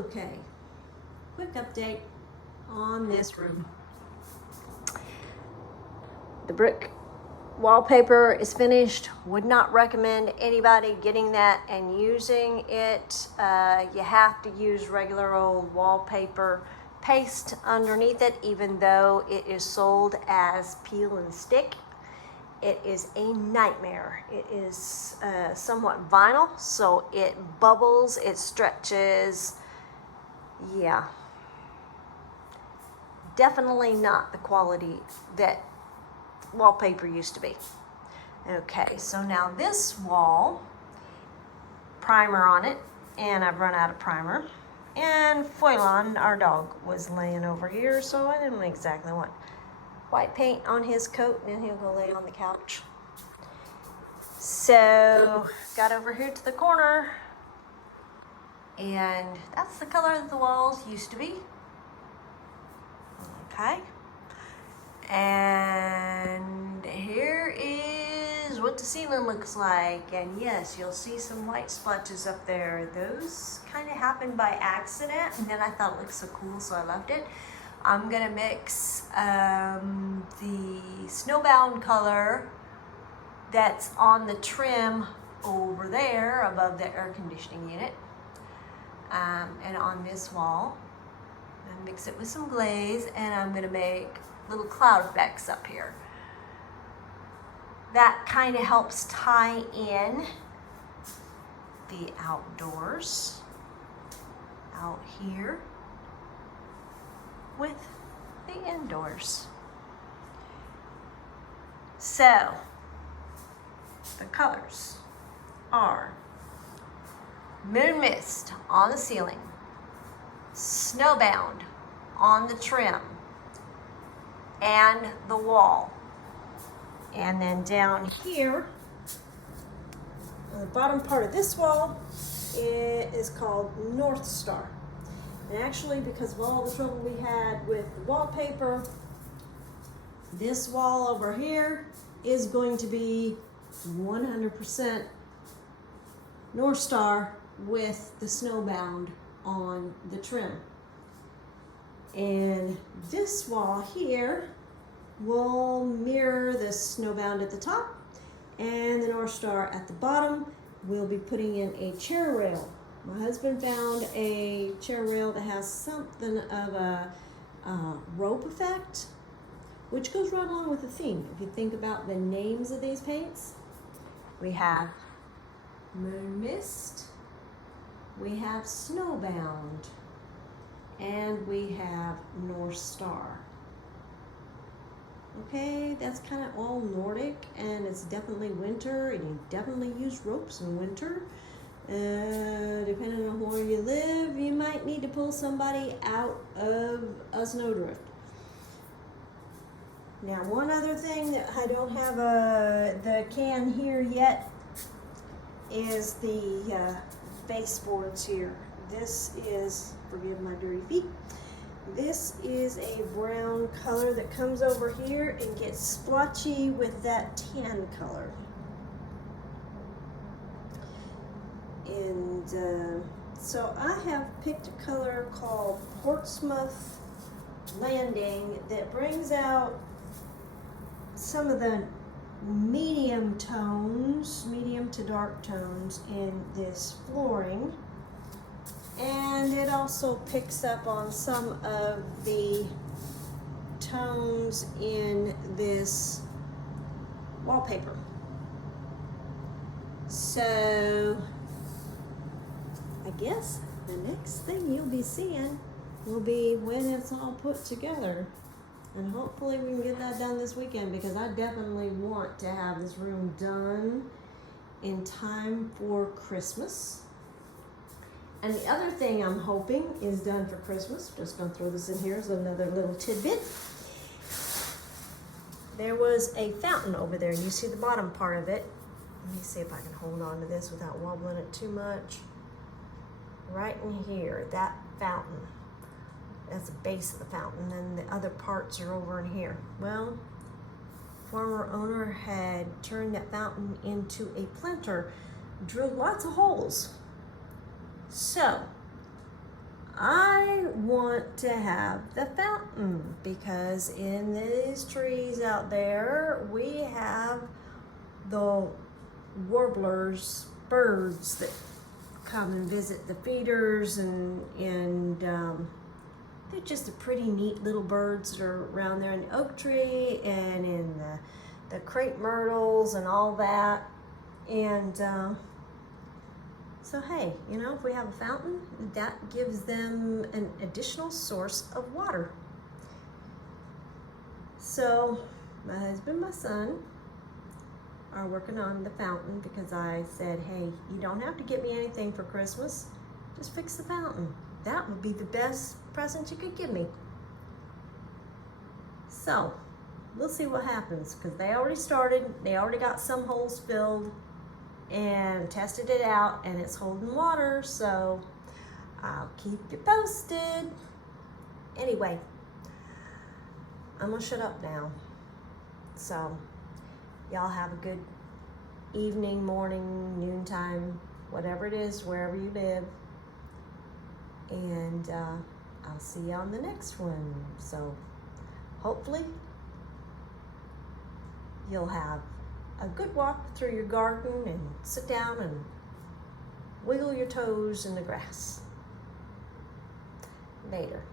Okay, quick update on this room. The brick wallpaper is finished. Would not recommend anybody getting that and using it. You have to use regular old wallpaper paste underneath it, even though it is sold as peel and stick. It is a nightmare. It is somewhat vinyl, so it bubbles, it stretches. Yeah. Definitely not the quality that wallpaper used to be. Okay, so now this wall, primer on it, and I've run out of primer. And Foylon, our dog, was laying over here, so I didn't exactly want white paint on his coat, and then he'll go lay on the couch. So, got over here to the corner, and that's the color that the walls used to be. Okay. And here is what the ceiling looks like. And yes, you'll see some white splotches up there. Those kind of happened by accident, and then I thought it looked so cool, so I left it. I'm gonna mix the snowbound color that's on the trim over there above the air conditioning unit, and on this wall, and mix it with some glaze, and I'm gonna make little cloud effects up here. That kind of helps tie in the outdoors out here with the indoors. So the colors are moon mist on the ceiling, snowbound on the trim and the wall. And then down here, on the bottom part of this wall, it is called North Star. And actually, because of all the trouble we had with the wallpaper, this wall over here is going to be 100% North Star with the snowbound on the trim. And this wall here will mirror the snowbound at the top and the North Star at the bottom. We'll be putting in a chair rail. My husband found a chair rail that has something of a rope effect, which goes right along with the theme. If you think about the names of these paints, we have Moon Mist, we have Snowbound, and we have North Star. Okay, that's kind of all Nordic, and it's definitely winter, and you definitely use ropes in winter. Depending on where you live, you might need to pull somebody out of a snowdrift. Now, one other thing that I don't have the can here yet is the baseboards here. This is, forgive my dirty feet, this is a brown color that comes over here and gets splotchy with that tan color. And so I have picked a color called Portsmouth Landing that brings out some of the medium tones, medium to dark tones in this flooring. And it also picks up on some of the tones in this wallpaper. So I guess the next thing you'll be seeing will be when it's all put together. And hopefully we can get that done this weekend, because I definitely want to have this room done in time for Christmas. And the other thing I'm hoping is done for Christmas, just gonna throw this in here as another little tidbit. There was a fountain over there, and you see the bottom part of it. Let me see if I can hold on to this without wobbling it too much. Right in here, that fountain. That's the base of the fountain, and the other parts are over in here. Well, former owner had turned that fountain into a planter, drilled lots of holes. So, I want to have the fountain because in these trees out there, we have the warblers, birds that come and visit the feeders, and they're just the pretty neat little birds that are around there in the oak tree and in the crepe myrtles and all that. And so hey, you know, if we have a fountain, that gives them an additional source of water. So my husband, my son are working on the fountain because I said, hey, you don't have to get me anything for Christmas. Just fix the fountain. That would be the best present you could give me. So we'll see what happens because they already started. They already got some holes filled and tested it out, and it's holding water, so I'll keep you posted. Anyway, I'm gonna shut up now. So y'all have a good evening, morning, noontime, whatever it is, wherever you live. And I'll see you on the next one. So hopefully you'll have a good walk through your garden and sit down and wiggle your toes in the grass. Later.